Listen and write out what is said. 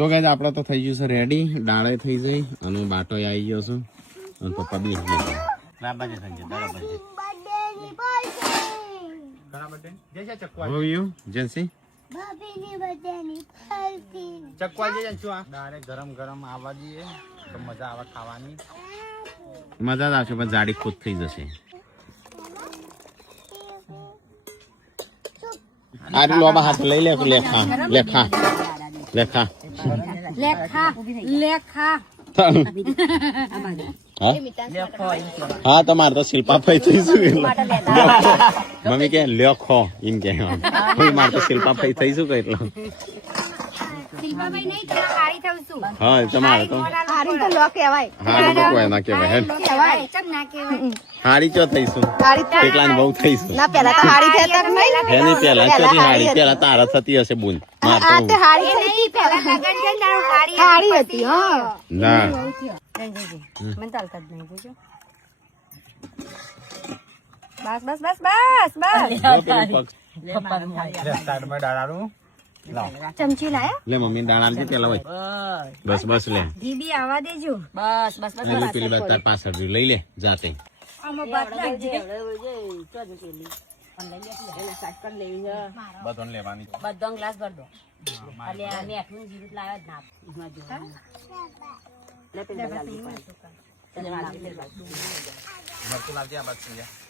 તો ગાઈસ આપણે તો થઈ ગયું છે રેડી, ડાળે થઈ જઈ અને બાટો આવી ગયો છે અને પપ્પા બી બરાબર છે સંજય બરાબર છે બરાબર છે જય જય ચકવા હો યુ જેન્સી ભાભીની બર્થડેની પાર્ટી ચકવા જય જંચુ આ ડાળે ગરમ ગરમ આવવા દઈએ તો મજા આવે ખાવાની મજા જ આવશે પણ જાડી ખુદ થઈ જશે આરે લોબા હાથ લઈ લે લેખા લેખા લેખા લેખા હા તમારે તો શિલ્પા ભાઈ થઈશું મમ્મી કે લેખો એમ કે મારે તો શિલ્પા ભાઈ થઈશું કે એટલો હા તમારે તો હારી ના કહેવાય હારી ચો થઈશું કેટલા બહુ થઈશું ના પેલા તો હારી થતા નહીં એની પેલા ચોથી હારી પેલા તારા થતી હશે બુન માર તો હારી થઈ પેલા લગન છે ને હારી હતી હા ના મને ચાલતા જ નહીં જોજો બસ બસ બસ બસ બસ સાઈડ માં ડાળાનું ચમચી લાયા લે મમ્મી દાણા દે પેલા હોય બસ બસ લે દીદી આવા દેજો બસ બસ બસ પેલી બાત તાર પાછળ લઈ લે જાતે આમાં બાત લાગજે બધોન લેવાની બધોન ગ્લાસ ભર દો અલે આ મેઠું જીરું લાવ્યા જ ના લે પેલા લાવી મરતું લાવજે આ બાત